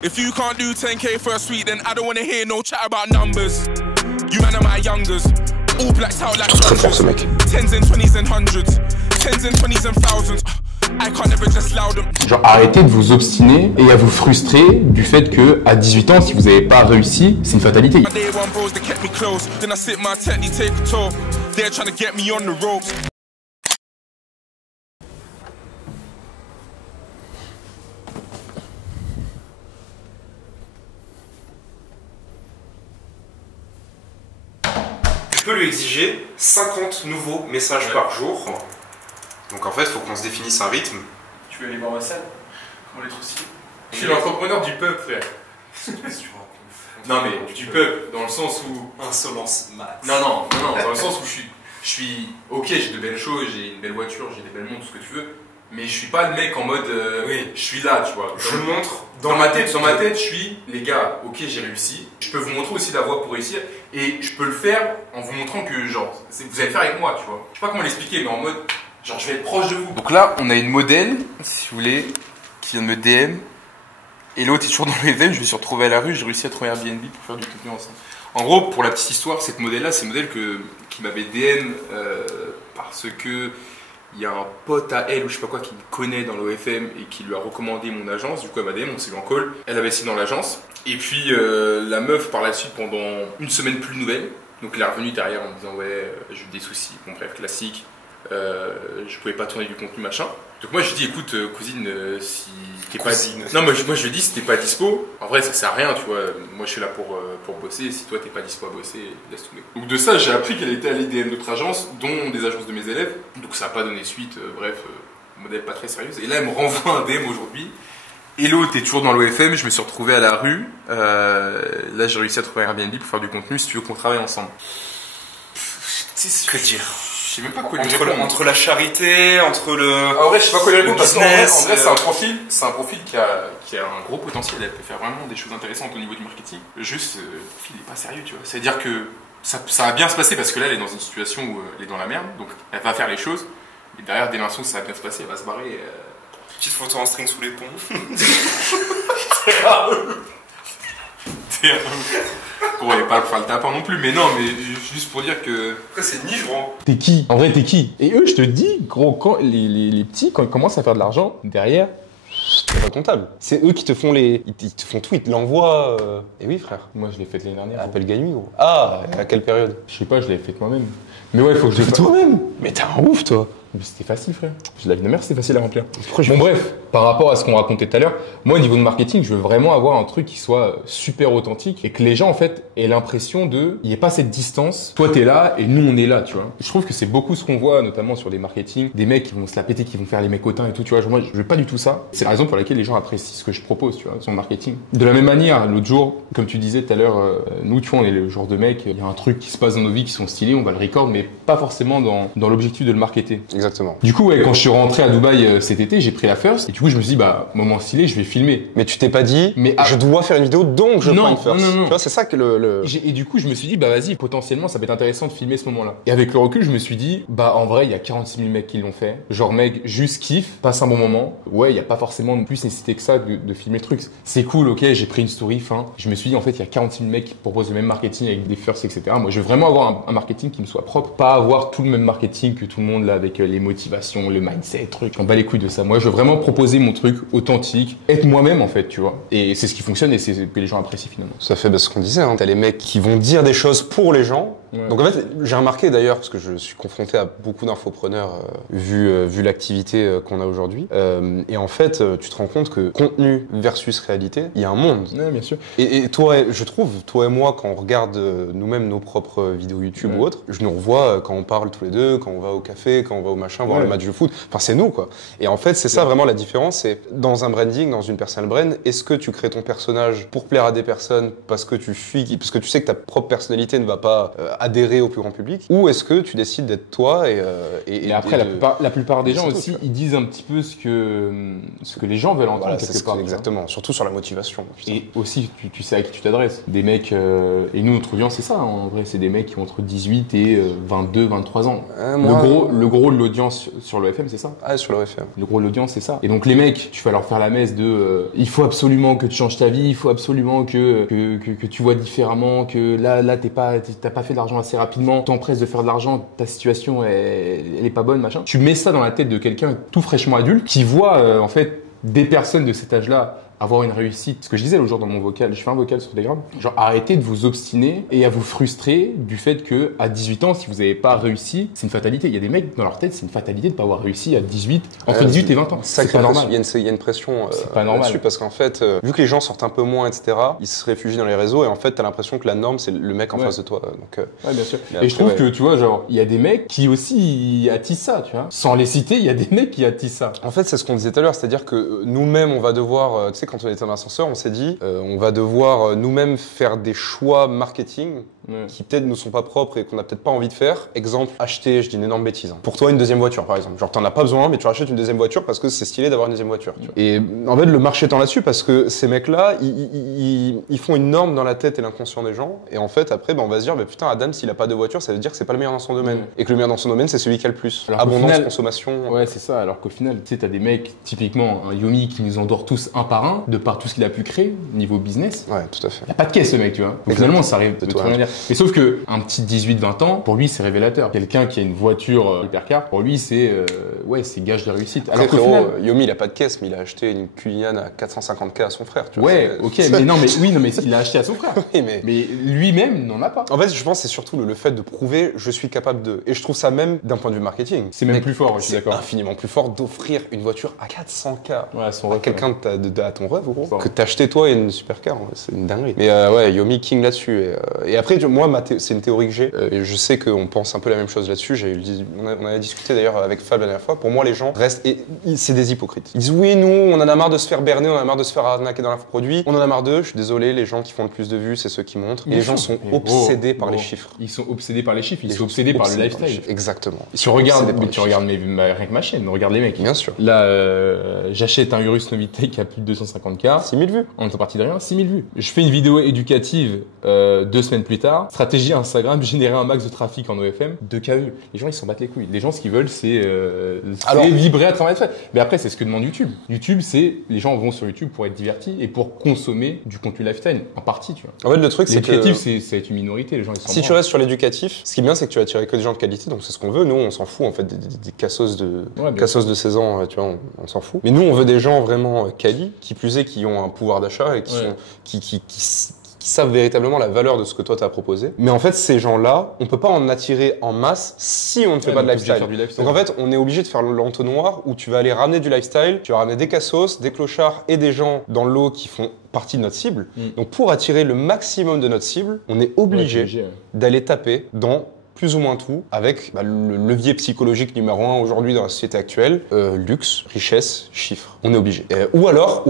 If you can't do 10K first week, then I don't want to hear no chat about numbers. You man are my youngers, all blacked out like hundreds. Tens and twenties and hundreds, tens and twenties and thousands. I can't never just allow them. Genre arrêtez de vous obstiner et à vous frustrer du fait que à 18 ans, si vous n'avez pas réussi, c'est une fatalité. Je peux lui exiger 50 nouveaux messages par jour. Donc en fait, il faut qu'on se définisse un rythme. Tu veux aller voir ma salle? Comment les troussis? Je suis l'entrepreneur du peuple, frère. Non mais du peuple, dans le sens où... Insolence max. Non, dans le sens où je suis... Ok, j'ai de belles choses, j'ai une belle voiture, j'ai des belles montres, tout ce que tu veux. Mais je suis pas le mec en mode... oui. Je suis là, tu vois. Je montre... Dans ma tête, je suis... Les gars, ok, j'ai réussi. Je peux vous montrer aussi la voie pour réussir. Et je peux le faire en vous montrant que, genre, vous allez le faire avec moi, tu vois. Je sais pas comment l'expliquer, mais en mode... Genre, je vais être proche de vous. Donc là, on a une modèle, si vous voulez, qui vient de me DM. Et l'autre est toujours dans l'événement, je me suis retrouvé à la rue, j'ai réussi à trouver Airbnb pour faire du contenu ensemble. En gros, pour la petite histoire, cette modèle-là, c'est une modèle qui m'avait DM parce que il y a un pote à elle ou je sais pas quoi qui me connaît dans l'OFM et qui lui a recommandé mon agence. Du coup, elle m'a DM, on s'est eu en call. Elle avait signé dans l'agence. Et puis, la meuf, par la suite, pendant une semaine plus de nouvelles. Donc, elle est revenue derrière en me disant ouais, j'ai eu des soucis. Bon, bref, classique. Je pouvais pas tourner du contenu machin. Donc moi je dis écoute cousine si t'es pas non moi je lui dis si t'es pas dispo en vrai ça sert à rien tu vois moi je suis là pour bosser et si toi t'es pas dispo à bosser laisse tomber. Donc de ça j'ai appris qu'elle était allée DM d'autres agences dont des agences de mes élèves donc ça a pas donné suite bref modèle pas très sérieuse et là elle me renvoie un DM aujourd'hui. Hello, t'es toujours dans l'OFM, je me suis retrouvé à la rue là j'ai réussi à trouver un Airbnb pour faire du contenu si tu veux qu'on travaille ensemble. Que dire? Je sais même pas quoi entre la charité, entre le. En vrai, je sais pas quoi lui répondre parce qu'en vrai, business, c'est un profil qui a un gros potentiel. Elle peut faire vraiment des choses intéressantes au niveau du marketing. Juste, le profil n'est pas sérieux, tu vois. C'est-à-dire que ça va bien se passer parce que là, elle est dans une situation où elle est dans la merde, donc elle va faire les choses. Et derrière, dès l'instant que ça va bien se passer, elle va se barrer. Petite photo en string sous les ponts. Bon, il pas faire le tapin non plus, mais non, mais juste pour dire que. Après, c'est nivrant. T'es qui? En vrai, t'es qui? Et eux, je te dis, gros, quand les petits, quand ils commencent à faire de l'argent, derrière, c'est pas comptable. C'est eux qui te font ils te font tout, ils te l'envoient. Et oui, frère. moi je l'ai fait l'année dernière. Appel Gagnui, gros. Ah, à quelle période? Je sais pas, je l'ai fait moi-même. Mais ouais, il faut que je l'ai fait Toi-même? Mais t'es un ouf, toi. Mais c'était facile, frère. La vie de mère, c'est facile à remplir. Bon, bref, par rapport à ce qu'on racontait tout à l'heure, moi, au niveau de marketing, je veux vraiment avoir un truc qui soit super authentique et que les gens, en fait, aient l'impression il n'y ait pas cette distance. Toi, t'es là et nous, on est là, tu vois. Je trouve que c'est beaucoup ce qu'on voit, notamment sur les marketing, des mecs qui vont se la péter, qui vont faire les mecs hautains et tout, tu vois. Moi, je veux pas du tout ça. C'est la raison pour laquelle les gens apprécient ce que je propose, tu vois, sur le marketing. De la même manière, l'autre jour, comme tu disais tout à l'heure, nous, tu vois, on est le genre de mecs, il y a un truc qui se passe dans nos vies qui sont stylés, on va le record, mais pas forcément dans l'objectif de le marketer. Exactement. Du coup, ouais, quand je suis rentré à Dubaï cet été, j'ai pris la first et du coup je me suis dit bah moment stylé, je vais filmer. Mais tu t'es pas dit je dois faire une vidéo donc je prends une first. Non. Tu vois, c'est ça que le... Et du coup je me suis dit bah vas-y, potentiellement ça peut être intéressant de filmer ce moment-là. Et avec le recul je me suis dit bah en vrai il y a 46 000 mecs qui l'ont fait. Genre mec juste kiffe, passe un bon moment. Ouais il y a pas forcément plus nécessité que ça de filmer le truc. C'est cool, ok, j'ai pris une story fin. Je me suis dit en fait il y a 46 000 mecs qui proposent le même marketing avec des firsts etc. Moi je veux vraiment avoir un marketing qui me soit propre, pas avoir tout le même marketing que tout le monde là avec les motivations, le mindset, truc. J'en bats les couilles de ça. Moi, je veux vraiment proposer mon truc authentique, être moi-même en fait, tu vois. Et c'est ce qui fonctionne et c'est ce que les gens apprécient finalement. Ça fait ce qu'on disait, hein. T'as les mecs qui vont dire des choses pour les gens. Ouais. Donc en fait, j'ai remarqué d'ailleurs, parce que je suis confronté à beaucoup d'infopreneurs vu l'activité qu'on a aujourd'hui. Et en fait, tu te rends compte que contenu versus réalité, il y a un monde. Ouais, bien sûr. Et toi, je trouve, toi et moi, quand on regarde nous-mêmes nos propres vidéos YouTube ou autres, je nous revois quand on parle tous les deux, quand on va au café, quand on va au machin, voir le match de foot. Enfin, c'est nous, quoi. Et en fait, c'est ça vraiment la différence. C'est dans un branding, dans une personal brand, est-ce que tu crées ton personnage pour plaire à des personnes parce que tu fuis, parce que tu sais que ta propre personnalité ne va pas adhérer au plus grand public, ou est-ce que tu décides d'être toi et après, la plupart des gens aussi, ils disent un petit peu ce que les gens veulent entendre quelque part. Exactement, surtout sur la motivation. Putain. Et aussi, tu sais à qui tu t'adresses. Des mecs, et nous, notre audience, c'est ça, en vrai, c'est des mecs qui ont entre 18 et 22, 23 ans. Le gros de l'audience sur le FM, c'est ça. Ah, sur le FM. Le gros de l'audience, c'est ça. Et donc, les mecs, tu vas leur faire la messe de il faut absolument que tu changes ta vie, il faut absolument que tu vois différemment, que là t'as pas fait de l'argent assez rapidement, t'empresses de faire de l'argent, ta situation elle est pas bonne, machin. Tu mets ça dans la tête de quelqu'un tout fraîchement adulte qui voit en fait des personnes de cet âge-là avoir une réussite. Ce que je disais l'autre jour dans mon vocal, je fais un vocal sur Telegram, genre arrêtez de vous obstiner et à vous frustrer du fait que à 18 ans, si vous n'avez pas réussi, c'est une fatalité. Il y a des mecs dans leur tête, c'est une fatalité de pas avoir réussi à 18, entre 18 et 20 ans. C'est pas normal. Il y a une pression là-dessus parce qu'en fait, vu que les gens sortent un peu moins, etc., ils se réfugient dans les réseaux et en fait, t'as l'impression que la norme, c'est le mec en face de toi. Donc, ouais, bien sûr. Et je trouve que, tu vois, genre, il y a des mecs qui aussi attisent ça, tu vois. Sans les citer, il y a des mecs qui attisent ça. En fait, c'est ce qu'on disait tout à l'heure, c'est-à-dire que nous-mêmes, on va devoir, tu sais, quand on était dans l'ascenseur, on s'est dit, on va devoir nous-mêmes faire des choix marketing qui peut-être ne sont pas propres et qu'on n'a peut-être pas envie de faire. Exemple, acheter, je dis une énorme bêtise. Pour toi, une deuxième voiture, par exemple. Genre, t'en as pas besoin, mais tu rachètes une deuxième voiture parce que c'est stylé d'avoir une deuxième voiture. Tu vois. Et en fait, le marché tend là-dessus parce que ces mecs-là, ils font une norme dans la tête et l'inconscient des gens. Et en fait, après, on va se dire, putain, Adam, s'il a pas de voiture, ça veut dire que c'est pas le meilleur dans son domaine. Et que le meilleur dans son domaine, c'est celui qui a le plus. Alors abondance, consommation. Ouais, c'est ça. Alors qu'au final, tu sais, t'as des mecs, typiquement, un Yomi qui nous endort tous un par un, de par tout ce qu'il a pu créer, niveau business. Ouais, tout à fait. Il a pas de caisse, ce mec, tu vois. Donc, finalement, ça arrive de toute manière. Mais sauf que, un petit 18-20 ans, pour lui, c'est révélateur. Quelqu'un qui a une voiture hypercar, pour lui, c'est gage de réussite. Alors qu'au final, Yomi, il a pas de caisse, mais il a acheté une Cullinan à 450K à son frère. Tu vois, ok, mais il l'a acheté à son frère. Oui, mais lui-même n'en a pas. En fait, je pense que c'est surtout le fait de prouver je suis capable de. Et je trouve ça même d'un point de vue marketing. C'est même plus fort, je suis d'accord. C'est infiniment plus fort d'offrir une voiture à 400K à quelqu'un à ton rêve, gros, que t'achetais toi et une supercar. C'est une dinguerie. Mais ouais, Yomi king là-dessus. Et après, moi, c'est une théorie que j'ai. Et je sais qu'on pense un peu la même chose là-dessus. On avait discuté d'ailleurs avec Fab la dernière fois. Pour moi, les gens restent. Et c'est des hypocrites. Ils disent oui, nous, on en a marre de se faire berner, on en a marre de se faire arnaquer dans l'infoproduit. On en a marre d'eux. Je suis désolé, les gens qui font le plus de vues, c'est ceux qui montrent. Et les gens sont obsédés par les chiffres. Ils sont obsédés par les chiffres, ils sont obsédés par le lifestyle. Exactement. Tu regardes rien que ma chaîne, regarde les mecs. Bien sûr. Là, j'achète un Urus Novitec qui a plus de 250K. 6000 vues. On est parti de rien, 6000 vues. Je fais une vidéo éducative 2 semaines plus tard. Stratégie Instagram, générer un max de trafic en OFM, 2K vues. Les gens, ils s'en battent les couilles. Les gens, ce qu'ils veulent, c'est vibrer à travers les Mais après, c'est ce que demande YouTube. YouTube, c'est les gens vont sur YouTube pour être divertis et pour consommer du contenu lifestyle, en partie, tu vois. En fait, le truc, c'est que l'éducatif, c'est une minorité. Les gens, ils s'en si tu restes sur l'éducatif, ce qui est bien, c'est que tu vas attirer que des gens de qualité, donc c'est ce qu'on veut. Nous, on s'en fout, en fait, des cassos de 16 ans, tu vois, on s'en fout. Mais nous, on veut des gens vraiment quali, qui plus est, qui ont un pouvoir d'achat et qui savent véritablement la valeur de ce que toi t'as proposé. Mais en fait, ces gens-là, on peut pas en attirer en masse si on ne fait pas de lifestyle. Donc en fait, on est obligé de faire l'entonnoir où tu vas aller ramener du lifestyle, tu vas ramener des cassos, des clochards et des gens dans le lot qui font partie de notre cible. Donc pour attirer le maximum de notre cible, on est obligé d'aller taper dans plus ou moins tout, avec le levier psychologique numéro 1 aujourd'hui dans la société actuelle, luxe, richesse, chiffres. On est obligé. Ou alors...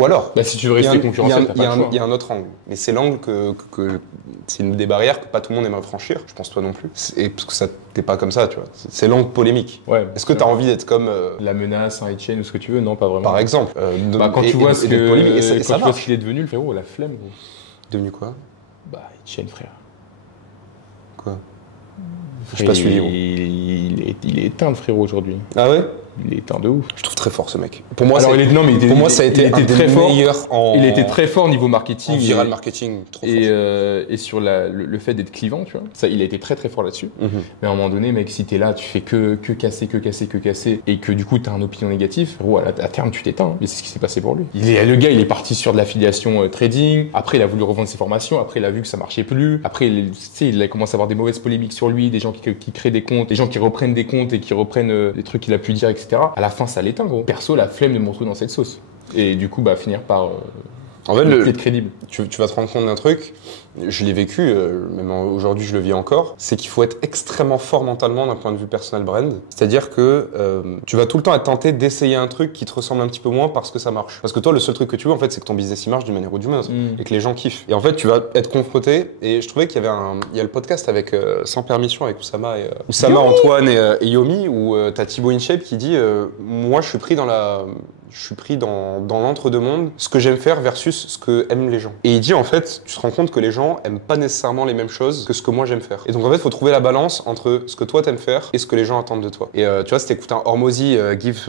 si tu veux rester concurrentiel, t'as pas le choix. Il y a un autre angle. Mais c'est l'angle que c'est une des barrières que pas tout le monde aimerait franchir. Je pense toi non plus. Et parce que ça t'es pas comme ça, tu vois. C'est l'angle polémique. Ouais. Est-ce que t'as envie d'être comme la menace, un HN ou ce que tu veux? Non, pas vraiment. Par exemple. Quand tu vois ce qu'il est devenu, le frérot, la flemme. Gros. Devenu quoi? HN, frère. Quoi? Je pas suivi. Il est éteint, le frérot, aujourd'hui. Ah ouais? Il est éteint de ouf. Je trouve très fort ce mec. Pour moi, ça a été un des meilleurs en... Il était très fort niveau marketing. En viral marketing, trop fort. Et sur le fait d'être clivant, tu vois. Ça, il a été très très fort là-dessus. Mais à un moment donné, mec, si t'es là, tu fais que casser, et que du coup, t'as une opinion négative, gros, à terme, tu t'éteins. Mais c'est ce qui s'est passé pour lui. Le gars, il est parti sur de l'affiliation trading. Après, il a voulu revendre ses formations. Après, il a vu que ça marchait plus. Après, il a commencé à avoir des mauvaises polémiques sur lui, des gens qui créent des comptes, des gens qui reprennent des comptes et qui reprennent des trucs qu'il a pu dire, etc. À la fin, ça l'éteint, gros. Perso, la flemme de me retrouver dans cette sauce. Et du coup, finir par En fait, être crédible. Tu vas te rendre compte d'un truc, je l'ai vécu, même aujourd'hui je le vis encore, c'est qu'il faut être extrêmement fort mentalement d'un point de vue personal brand. C'est-à-dire que tu vas tout le temps être tenté d'essayer un truc qui te ressemble un petit peu moins parce que ça marche. Parce que toi, le seul truc que tu veux, en fait, c'est que ton business il marche d'une manière ou d'une autre et que les gens kiffent. Et en fait, tu vas être confronté, et je trouvais qu'il y avait il y a le podcast avec Sans Permission avec Oussama, Antoine et Yomi, où t'as Thibaut InShape qui dit moi je suis pris dans l'entre-deux-mondes, ce que j'aime faire versus ce que aiment les gens. Et il dit en fait, tu te rends compte que les gens aiment pas nécessairement les mêmes choses que ce que moi j'aime faire. Et donc en fait, il faut trouver la balance entre ce que toi t'aimes faire et ce que les gens attendent de toi. Et tu vois, si t'écoutes un Hormozy, give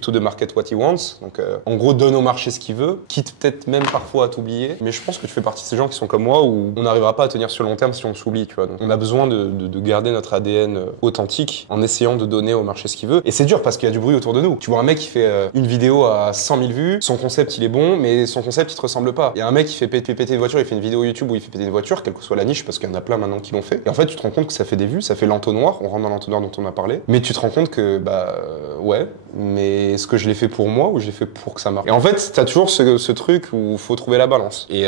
to the market what he wants, donc en gros donne au marché ce qu'il veut, quitte peut-être même parfois à t'oublier. Mais je pense que tu fais partie de ces gens qui sont comme moi où on n'arrivera pas à tenir sur le long terme si on s'oublie, tu vois. Donc on a besoin de garder notre ADN authentique en essayant de donner au marché ce qu'il veut. Et c'est dur parce qu'il y a du bruit autour de nous. Tu vois un mec qui fait une vidéo à 100 000 vues, son concept il est bon, mais son concept il te ressemble pas. Il y a un mec qui fait péter une voiture, il fait une vidéo YouTube où il fait péter une voiture, quelle que soit la niche, parce qu'il y en a plein maintenant qui l'ont fait. Et en fait, tu te rends compte que ça fait des vues, ça fait l'entonnoir, on rentre dans l'entonnoir dont on a parlé, mais tu te rends compte que, ouais, mais est-ce que je l'ai fait pour moi ou je l'ai fait pour que ça marche? Et en fait, t'as toujours ce truc où faut trouver la balance. Et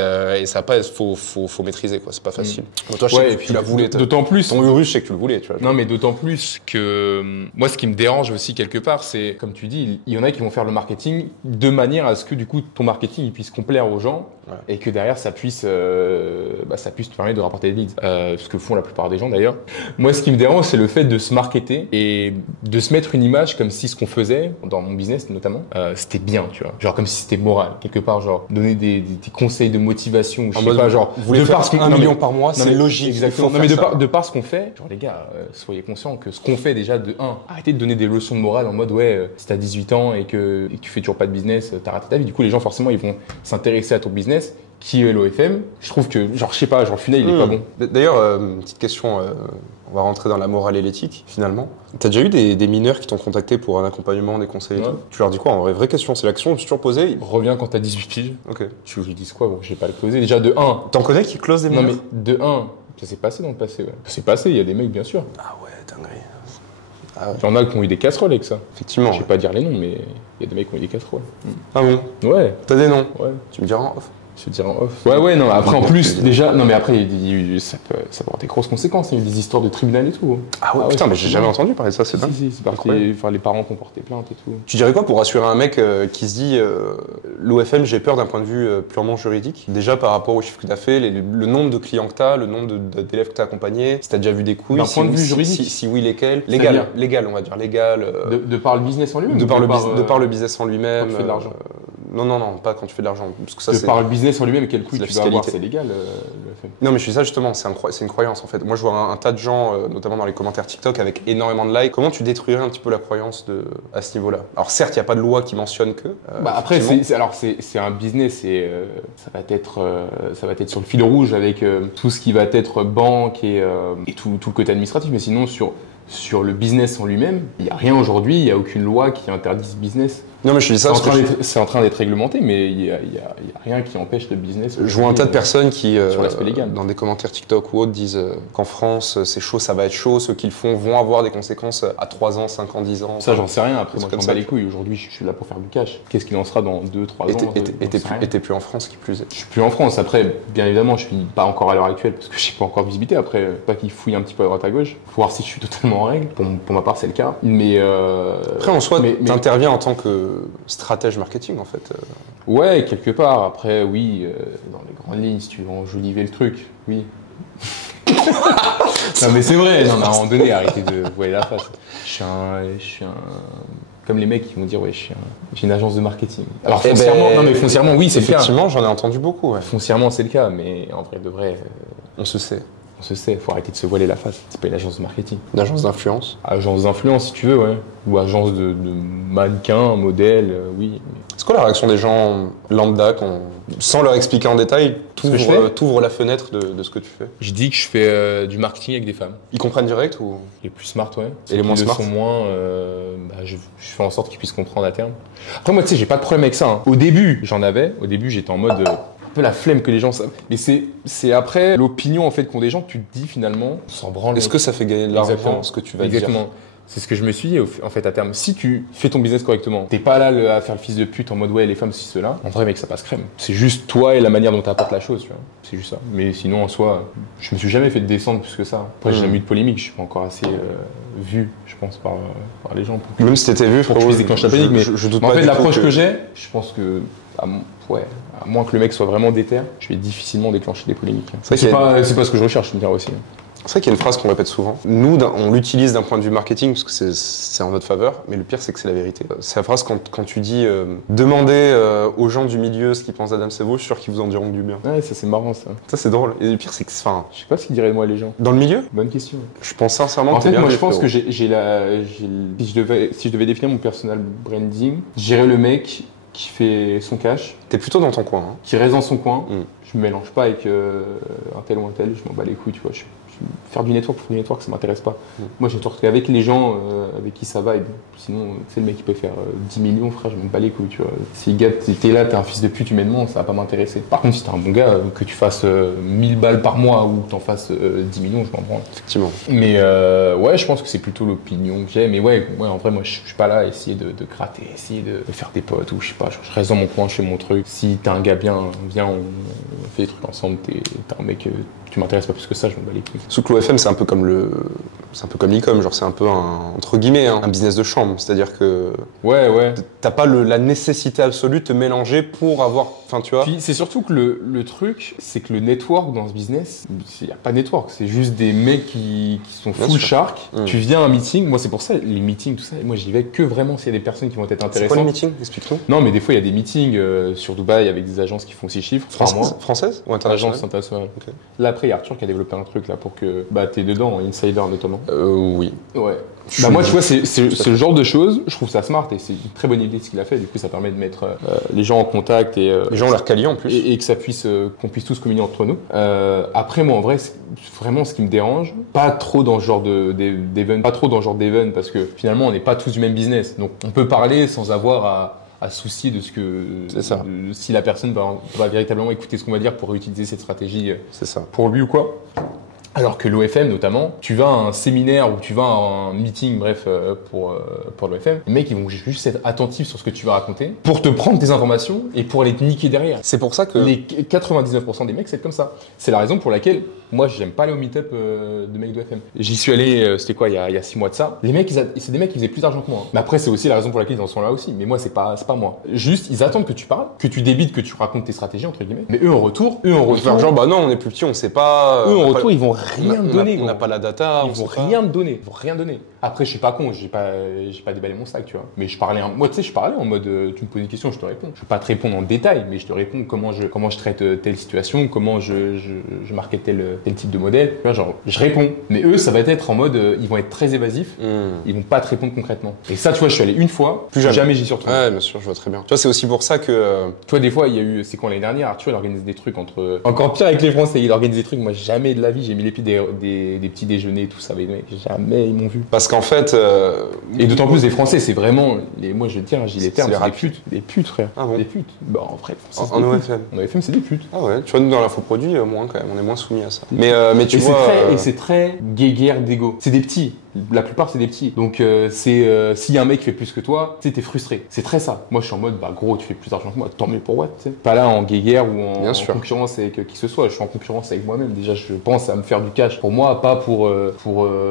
ça pas, faut maîtriser, quoi, c'est pas facile. Bon, toi, je sais que tu la voulais. D'autant plus. Ton Urus, je sais que tu le voulais, tu vois. Non, mais d'autant plus que moi, ce qui me dérange aussi quelque part, c'est, comme tu dis, il y en a qui vont faire le marketing de manière à ce que du coup ton marketing il puisse complaire aux gens et que derrière ça puisse te permettre de rapporter des leads. Ce que font la plupart des gens d'ailleurs. Moi, ce qui me dérange, c'est le fait de se marketer et de se mettre une image comme si ce qu'on faisait dans mon business notamment, c'était bien, tu vois. Genre comme si c'était moral quelque part, genre donner des conseils de motivation. Je sais pas, genre vous voulez faire 1 million par mois, c'est logique. Exactement. Non mais de par ce qu'on fait, genre les gars, soyez conscients que ce qu'on fait déjà de 1, arrêtez de donner des leçons de morale en mode si t'as 18 ans et que tu fais toujours pas de business, t'as raté ta vie. Du coup, les gens forcément ils vont s'intéresser à ton business qui est l'OFM. Je trouve que genre je sais pas, genre le final il est pas bon. D'ailleurs, petite question, on va rentrer dans la morale et l'éthique finalement. T'as déjà eu des mineurs qui t'ont contacté pour un accompagnement, des conseils et tout? Tu leur dis quoi en vrai? Vraie question, c'est l'action que je me suis toujours posée. Reviens quand t'as 18 piges. Ok. Tu lui dis quoi? Bon, je vais pas le closer. Déjà de 1. T'en connais qui close des mineurs? Non mais de 1, ça s'est passé dans le passé, ouais. Ça s'est passé, il y a des mecs bien sûr. Ah ouais, dinguerie. Il y en a qui ont eu des casseroles avec ça. Effectivement. Je vais pas dire les noms, mais il y a des mecs qui ont eu des casseroles. Ah bon? Ouais. T'as des noms? Ouais. Tu me diras en off. Je te dirais en off. Ouais, non, après en plus, déjà, non, mais après, ça peut avoir des grosses conséquences. Il y a eu des histoires de tribunal et tout. Ah ouais, putain, mais j'ai jamais entendu parler de ça, c'est dingue. Si, c'est parti. Enfin, les parents qui ont porté plainte et tout. Tu dirais quoi pour rassurer un mec qui se dit l'OFM, j'ai peur d'un point de vue purement juridique? Déjà par rapport au chiffre que t'as fait, le nombre de clients que t'as, le nombre d'élèves que t'as accompagnés, si t'as déjà vu des couilles. D'un point de vue juridique? Si oui, lesquels? Légal, on va dire. Légal. De par le business en lui-même? De par le business en lui-même. Quand tu fais de l'argent? Non, pas quand tu fais de l'argent. De par le business en lui-même, quel couille tu vas avoir, c'est légal l'OFM. Non, mais je suis ça justement, c'est une croyance en fait. Moi, je vois un tas de gens, notamment dans les commentaires TikTok, avec énormément de likes. Comment tu détruirais un petit peu la croyance à ce niveau-là? Alors certes, il n'y a pas de loi qui mentionne que. Après, c'est un business et ça va être sur le fil rouge avec tout ce qui va être banque et tout le côté administratif. Mais sinon, sur le business en lui-même, il n'y a rien aujourd'hui, il n'y a aucune loi qui interdit ce business. Non, mais je te dis ça c'est en train d'être réglementé, mais il y a rien qui empêche le business. Je vois un tas de personnes qui, sur l'aspect légal, dans des commentaires TikTok ou autres, disent qu'en France, c'est chaud, ça va être chaud, ceux qui le font vont avoir des conséquences à 3 ans, 5 ans, 10 ans. Ça, j'en sais rien. Après, moi, je m'en bats les couilles. Aujourd'hui, je suis là pour faire du cash. Qu'est-ce qu'il en sera dans 2, 3 ans? Et t'es plus en France, qui plus est. Je suis plus en France. Après, bien évidemment, je suis pas encore à l'heure actuelle parce que je n'ai pas encore visibilité. Après, pas qu'il fouille un petit peu à droite à gauche. Faut voir si je suis totalement en règle. Pour ma part, c'est le cas. Mais après, en soi, t'interviens en tant que stratège marketing, en fait. Ouais, quelque part. Après, oui, dans les grandes lignes, si tu veux enjoliver le truc, oui. Non, mais c'est vrai. Non, mais à un moment donné, arrêtez de voiler la face. Je suis un comme les mecs qui vont dire ouais, j'ai une agence de marketing. Alors foncièrement, oui, c'est le cas. Effectivement, j'en ai entendu beaucoup. Ouais. Foncièrement, c'est le cas, mais en vrai de vrai, on se sait. On se sait, faut arrêter de se voiler la face. C'est pas une agence de marketing. Une agence d'influence? Agence d'influence, si tu veux, ouais. Ou agence de mannequins, modèles, oui. C'est quoi la réaction des gens lambda sans leur expliquer en détail, t'ouvres la fenêtre de ce que tu fais? Je dis que je fais du marketing avec des femmes. Ils comprennent direct ou? Les plus smart, ouais. Et les moins smart? Sont moins, je fais en sorte qu'ils puissent comprendre à terme. Après, moi, tu sais, j'ai pas de problème avec ça. Hein. Au début, j'en avais. Au début, j'étais en mode... un peu la flemme que les gens savent. Mais c'est après l'opinion en fait qu'ont des gens que tu te dis finalement, on s'en branle. Est-ce que ça fait gagner de l'argent ce que tu vas dire? Exactement. C'est ce que je me suis dit, en fait, à terme. Si tu fais ton business correctement, t'es pas là à faire le fils de pute en mode ouais, les femmes, si cela. En vrai, mec, ça passe crème. C'est juste toi et la manière dont t'apportes la chose, tu vois. C'est juste ça. Mais sinon, en soi, je me suis jamais fait descendre plus que ça. Après, j'ai jamais eu de polémique. Je suis pas encore assez vu, je pense, par les gens. Même si t'étais vu, pour que je déclenche la panique. Mais je doute en pas fait, l'approche que que j'ai, je pense que, à moins que le mec soit vraiment déter, je vais difficilement déclencher des polémiques. C'est pas ce que je recherche, je veux dire aussi. C'est vrai qu'il y a une phrase qu'on répète souvent. Nous, on l'utilise d'un point de vue marketing parce que c'est en notre faveur, mais le pire, c'est que c'est la vérité. C'est la phrase quand tu dis demandez aux gens du milieu ce qu'ils pensent d'Adam Sevo, je suis sûr qu'ils vous en diront du bien. Ouais, ça c'est marrant ça. Ça c'est drôle. Et le pire, c'est que, enfin, je sais pas ce qu'ils diraient de moi les gens. Dans le milieu? Bonne question. Je pense sincèrement. En fait, moi, je pense que si je devais définir mon personal branding, j'irais le mec qui fait son cash. T'es plutôt dans ton coin. Hein. Qui reste dans son coin. Je me mélange pas avec un tel ou un tel. Je m'en bats les couilles, tu vois. Faire du network pour du network, ça m'intéresse pas. Moi, j'ai networké avec les gens avec qui ça va. Sinon, c'est le mec qui peut faire 10 millions, frère, je m'en bats les couilles, tu vois. Si gars, t'es là, t'es un fils de pute humainement, ça va pas m'intéresser. Par contre, si t'es un bon gars, que tu fasses 1000 balles par mois ou que t'en fasses 10 millions, je m'en branle. Effectivement. Mais ouais, je pense que c'est plutôt l'opinion que j'ai. Mais ouais, en vrai, moi, je suis pas là à essayer de gratter, essayer de faire des potes ou je sais pas. Je reste dans mon coin, je fais mon truc. Si t'es un gars bien, viens, on fait des trucs ensemble. T'es un mec, tu m'intéresses pas plus que ça, je m'en bats les couilles. Sous que l'OFM, c'est un peu comme l'e-com, genre c'est un peu entre guillemets un business de chambre, c'est-à-dire que t'as pas la nécessité absolue de te mélanger pour avoir, enfin tu vois. Puis c'est surtout que le truc, c'est que le network dans ce business, il y a pas de network, c'est juste des mecs qui sont full shark. Tu viens à un meeting, moi c'est pour ça les meetings tout ça, moi j'y vais que vraiment s'il y a des personnes qui vont être intéressantes. C'est quoi les meetings? Explique-nous. Non mais des fois il y a des meetings sur Dubaï avec des agences qui font 6 chiffres. Françaises ou internationales? Agences internationales. Okay. Là après il y a Arthur qui a développé un truc là pour que t'es dedans, Insider notamment. Oui. Ouais. Moi tu vois c'est le genre de choses, je trouve ça smart et c'est une très bonne idée ce qu'il a fait. Du coup ça permet de mettre les gens en contact et les gens ont l'air quali en plus et que ça puisse qu'on puisse tous communiquer entre nous. Après moi en vrai c'est vraiment ce qui me dérange, pas trop dans ce genre d'event, parce que finalement on n'est pas tous du même business. Donc on peut parler sans avoir à soucier de ce que si la personne va véritablement écouter ce qu'on va dire pour utiliser cette stratégie pour lui ou quoi. Alors que l'OFM notamment, tu vas à un séminaire ou tu vas à un meeting, bref, pour l'OFM, les mecs ils vont juste être attentifs sur ce que tu vas raconter pour te prendre tes informations et pour les te niquer derrière. C'est pour ça que les 99% des mecs c'est comme ça. C'est la raison pour laquelle moi j'aime pas aller au meet-up de mecs d'OFM. J'y suis allé, c'était quoi, il y a 6 mois de ça. Les mecs, c'est des mecs qui faisaient plus d'argent que moi. Hein. Mais après c'est aussi la raison pour laquelle ils en sont là aussi. Mais moi c'est pas moi. Juste ils attendent que tu parles, que tu débites, que tu racontes tes stratégies entre guillemets. Mais eux en retour, genre bah non on est plus petits, on sait pas. Eux en retour ils vont rien donner. On n'a pas la data. Ils vont rien me donner. Ils vont rien donner. Après, je suis pas con. J'ai pas déballé mon sac, tu vois. Mais je parlais en mode, tu me poses une question, je te réponds. Je vais pas te répondre en détail, mais je te réponds comment je traite telle situation, comment je marquais tel type de modèle. Tu vois, genre, je réponds. Mais eux, ça va être en mode, ils vont être très évasifs. Ils vont pas te répondre concrètement. Et ça, tu vois, je suis allé une fois. Plus jamais j'y suis retourné. Ouais, bien sûr, je vois très bien. Tu vois, c'est aussi pour ça que. Tu vois, des fois, il y a eu, c'est quand l'année dernière, Arthur, il organise des trucs entre. Encore pire avec les Français, il organise des trucs. Moi, jamais de la vie, j'ai mis les pieds des petits déjeuners, tout ça, mais jamais ils m'ont vu. Parce qu'en fait. Et d'autant plus les Français, c'est vraiment. Moi je veux dire, j'ai les termes, c'est des putes, frère. Ah bon? Des putes. Bah en vrai, en OFM. En OFM, c'est des putes. Ah ouais, tu vois, nous dans l'infoproduit, moins quand même, on est moins soumis à ça. Mais tu vois. Et c'est très guéguerre d'ego. C'est des petits. La plupart, c'est des petits. Donc, s'il y a un mec qui fait plus que toi, tu sais, t'es frustré. C'est très ça. Moi, je suis en mode, bah, gros, tu fais plus d'argent que moi. Tant mieux pour what, tu sais. Pas là en guéguerre ou en concurrence avec qui que ce soit. Je suis en concurrence avec moi-même. Déjà, je pense à me faire du cash pour moi, pas pour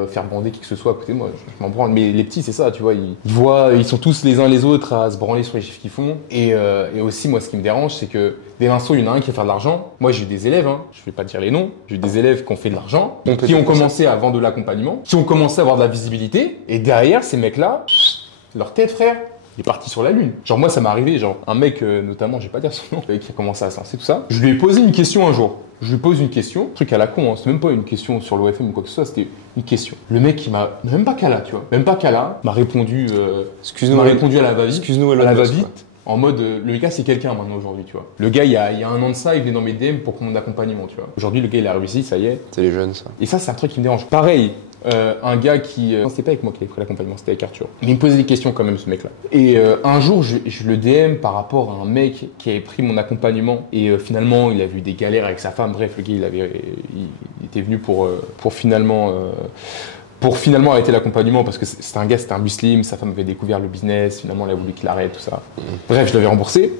faire bander qui que ce soit à côté de moi. Je m'en branle. Mais les petits, c'est ça, tu vois. Ils voient, ils sont tous les uns les autres à se branler sur les chiffres qu'ils font. Et aussi, moi, ce qui me dérange, c'est que dès l'instant, il y en a un qui va faire de l'argent. Moi, j'ai eu des élèves, hein. Je vais pas dire les noms. J'ai eu des élèves qui ont fait de l'argent, qui ont commencé à vendre de l'accompagnement, qui ont commencé à avoir de la visibilité. Et derrière, ces mecs-là, leur tête, frère, il est parti sur la lune. Genre, moi, ça m'est arrivé, genre, un mec, notamment, je vais pas dire son nom, qui a commencé à se lancer, tout ça. Je lui ai posé une question un jour. Je lui pose une question, truc à la con, hein. C'est même pas une question sur l'OFM ou quoi que ce soit, c'était une question. Le mec, il m'a même pas cala, tu vois, même pas cala, m'a répondu, m'a répondu à la va-vite, excuse-nous, à la va-vite. En mode, le gars, c'est quelqu'un maintenant aujourd'hui, tu vois. Le gars, il y a un an de ça, il venait dans mes DM pour mon accompagnement, tu vois. Aujourd'hui, le gars, il a réussi, ça y est. C'est les jeunes, ça. Et ça, c'est un truc qui me dérange. Pareil, un gars qui... Non, c'était pas avec moi qui avait pris l'accompagnement, c'était avec Arthur. Mais il me posait des questions quand même, ce mec-là. Et un jour, je le DM par rapport à un mec qui avait pris mon accompagnement. Et finalement, il a vu des galères avec sa femme. Bref, le gars, il était venu pour finalement... pour finalement arrêter l'accompagnement parce que c'était un gars, c'était un muslim, sa femme avait découvert le business, finalement elle a voulu qu'il arrête, tout ça. Bref, je l'avais remboursé.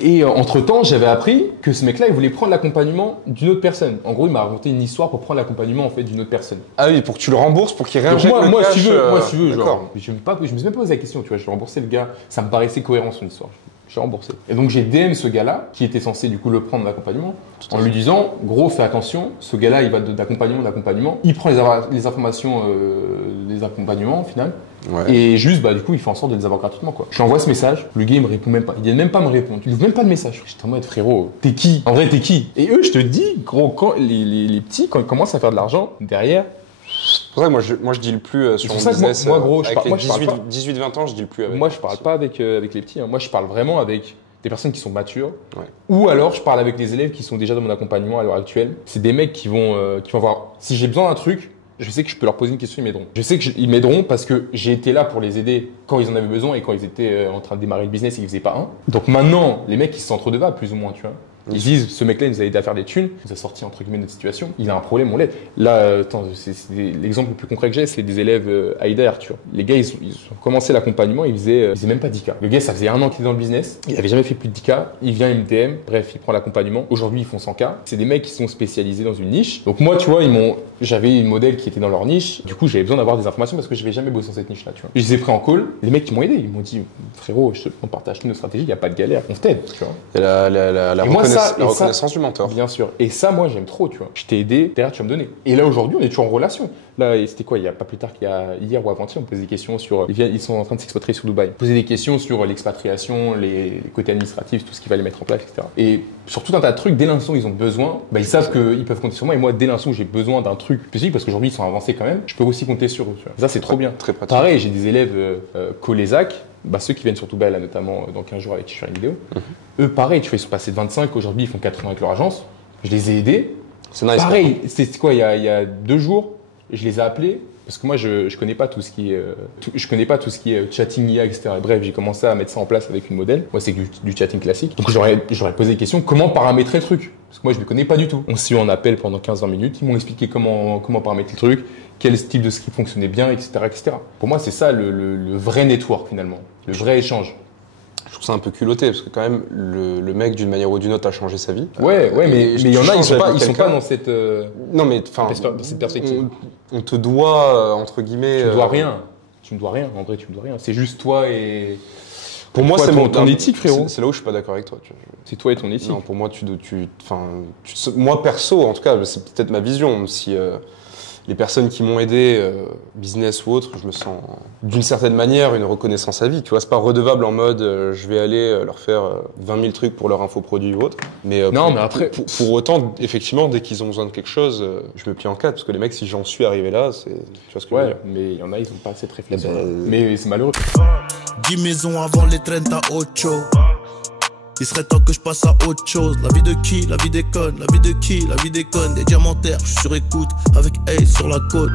Et entre-temps, j'avais appris que ce mec-là, il voulait prendre l'accompagnement d'une autre personne. En gros, il m'a raconté une histoire pour prendre l'accompagnement en fait d'une autre personne. Ah oui, pour que tu le rembourses, pour qu'il réinjecte le moi, cash. si tu veux, genre, je me suis même pas posé la question, tu vois, je l'ai remboursé le gars, ça me paraissait cohérent son histoire. J'ai remboursé. Et donc j'ai DM ce gars-là, qui était censé du coup le prendre d'accompagnement, en lui disant, gros, fais attention, ce gars-là, il va d'accompagnement, il prend les informations des accompagnements au final, et juste, bah du coup, il fait en sorte de les avoir gratuitement, quoi. Je lui envoie ce message, le gars, il me répond même pas, il vient même pas me répondre, il ouvre même pas le message. J'étais en mode, frérot, t'es qui? En vrai, t'es qui? Et eux, je te dis, gros, quand les petits, quand ils commencent à faire de l'argent, derrière, c'est pour ça que moi je deal plus sur mon business. Moi, gros, avec les 18-20 ans, je deal plus avec. Moi, je parle pas avec les petits. Hein. Moi, je parle vraiment avec des personnes qui sont matures. Ouais. Ou alors, je parle avec les élèves qui sont déjà dans mon accompagnement à l'heure actuelle. C'est des mecs qui vont voir. Si j'ai besoin d'un truc, je sais que je peux leur poser une question, ils m'aideront. Je sais qu'ils m'aideront parce que j'ai été là pour les aider quand ils en avaient besoin et quand ils étaient en train de démarrer le business et qu'ils faisaient pas un. Donc maintenant, les mecs, ils se sentent redevables, plus ou moins, tu vois. Ils disent, ce mec-là, il nous a aidé à faire des thunes, il nous a sorti entre guillemets de notre situation, il a un problème, on l'aide. Là, c'est l'exemple le plus concret que j'ai, c'est des élèves Aïda et Arthur. Les gars, ils ont commencé l'accompagnement, ils faisaient même pas 10K. Le gars, ça faisait 1 an qu'il était dans le business, il avait jamais fait plus de 10K, il vient, il me DM, bref, il prend l'accompagnement. Aujourd'hui, ils font 100K. C'est des mecs qui sont spécialisés dans une niche. Donc moi, tu vois, j'avais une modèle qui était dans leur niche, du coup, j'avais besoin d'avoir des informations parce que je n'avais jamais bossé dans cette niche-là, tu vois. Je les ai pris en call, les mecs qui m'ont aidé, ils m'ont dit, frérot, on partage toutes nos stratégies, il n'y a pas de galère, on t'aide, tu vois. Et la reconnaissance du mentor. Bien sûr. Et ça, moi, j'aime trop, tu vois. Je t'ai aidé, derrière, tu vas me donner. Et là, aujourd'hui, on est toujours en relation. Là, c'était quoi? Il y a pas plus tard qu'il y a hier ou avant-hier, on posait des questions sur. Ils sont en train de s'expatrier sur Dubaï. Poser des questions sur l'expatriation, les côtés administratifs, tout ce qu'il va les mettre en place, etc. Et sur tout un tas de trucs, dès l'instant où ils ont besoin, bah, ils savent qu'ils peuvent compter sur moi. Et moi, dès l'instant où j'ai besoin d'un truc spécifique, parce qu'aujourd'hui, ils sont avancés quand même, je peux aussi compter sur eux. Tu vois. Ça, c'est trop bien. Très pratique. Pareil, j'ai des élèves Colézac, bah, ceux qui viennent sur Dubaï, là, notamment dans 15 jours avec qui je fais une vidéo. Eux, pareil, tu vois, ils sont passés de 25, aujourd'hui, ils font 80 avec leur agence. Je les ai aidés. C'est nice. Pareil, c'est quoi, il y a 2 jours, je les ai appelés parce que moi je connais pas tout ce qui est chatting IA, etc. Bref, j'ai commencé à mettre ça en place avec une modèle. Moi, c'est du chatting classique. Donc j'aurais posé des questions, comment paramétrer le truc? Parce que moi, je ne connais pas du tout. On s'est eu en appel pendant 15-20 minutes. Ils m'ont expliqué comment paramétrer le truc, quel type de script fonctionnait bien, etc., etc. Pour moi, c'est ça le vrai network finalement, le vrai échange. Je trouve ça un peu culotté parce que quand même le mec d'une manière ou d'une autre a changé sa vie. Ouais, mais il y en a, ils sont pas dans cette non mais enfin cette perspective. On te doit entre guillemets. Tu me dois rien. Tu me dois rien. En vrai, tu me dois rien. C'est juste toi et. Pour moi, c'est ton éthique, frérot. C'est là où je suis pas d'accord avec toi. C'est toi et ton éthique. Non, pour moi, moi perso, en tout cas, c'est peut-être ma vision. Si les personnes qui m'ont aidé, business ou autre, je me sens d'une certaine manière une reconnaissance à vie. Tu vois, c'est pas redevable en mode je vais aller leur faire 20 000 trucs pour leur infoproduit ou autre. Mais mais après, pour autant, effectivement, dès qu'ils ont besoin de quelque chose, je me plie en quatre parce que les mecs, si j'en suis arrivé là, tu vois ce que je veux dire. Mais il y en a, ils ont pas cette réflexion. Mais c'est malheureux. 10 maisons avant les 30 8. Il serait temps que je passe à autre chose. La vie de qui? La vie des connes. La vie de qui? La vie des connes. Des diamantaires, je suis sur écoute avec Ace sur la côte.